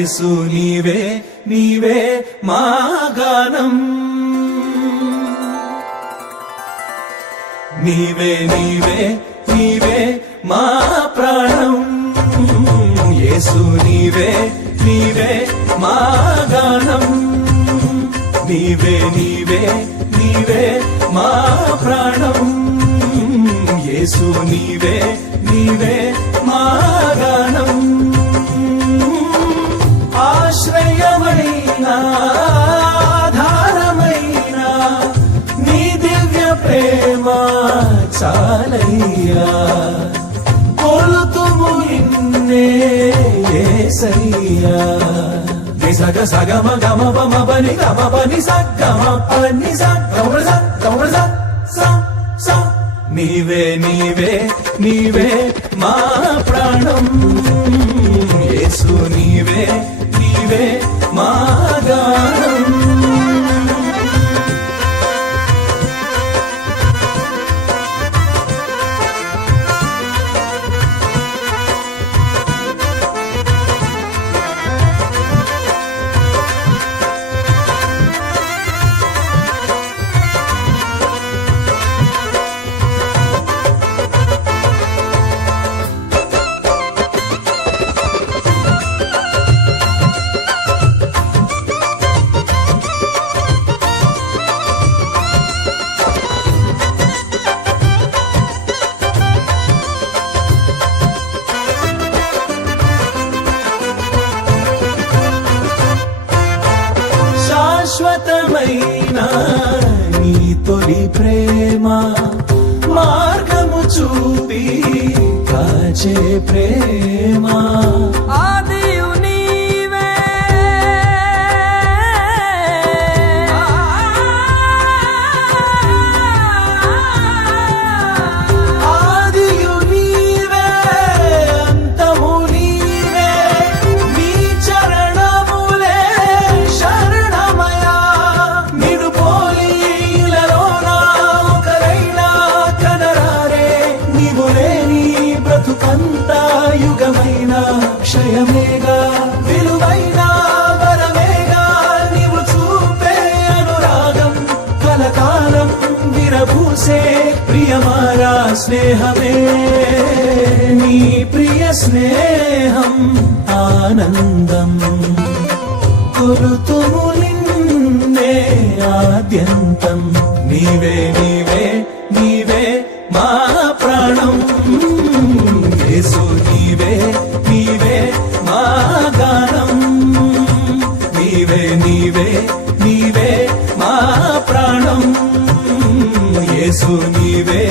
యేసు నీవే నీవే మా గానం నీవే నీవే నీవే మా ప్రాణం యేసు నీవే నీవే మా గానం నీవే నీవే నీవే మా ప్రాణం యేసు నీవే నీవే మా గానం ఆశ్రయమైన ఆధారమైన నీ దివ్య ప్రేమ చాలయ్యా కొలుతుము నిన్నే యేసయ్యా సగ సగమ గమ బమ బని గమ బని సగమ పని సగమ స నీవే నీవే నీవే మా ప్రాణం యేసు నీవే నీవే మా గానం శాశ్వతమైన నీ తొలి ప్రేమ మార్గము చూపి కాచే ప్రేమ ఆదియు నీవే ఆదియు నీవే అంతము నీవే నీ చరణములే శరణమయా నిన్ను పోలి ఇలలోనా ఒకరైనా కనరారే నీవు లేని బ్రతుకంతా యుగమైన క్షయమేగా విలువైన వరమేగా నీవు చూపే అనురాగం కలకాలం విరబూసే ప్రియమారా స్నేహమే నీ ప్రియ స్నేహం ఆనందం కొలుతుము నిన్నే ఆద్యంతం నీవే నీవే నీవే మా ప్రాణం యేసు నీవే నీవే మా గానం నీవే నీవే నీవే మా ప్రాణం యేసు నీవే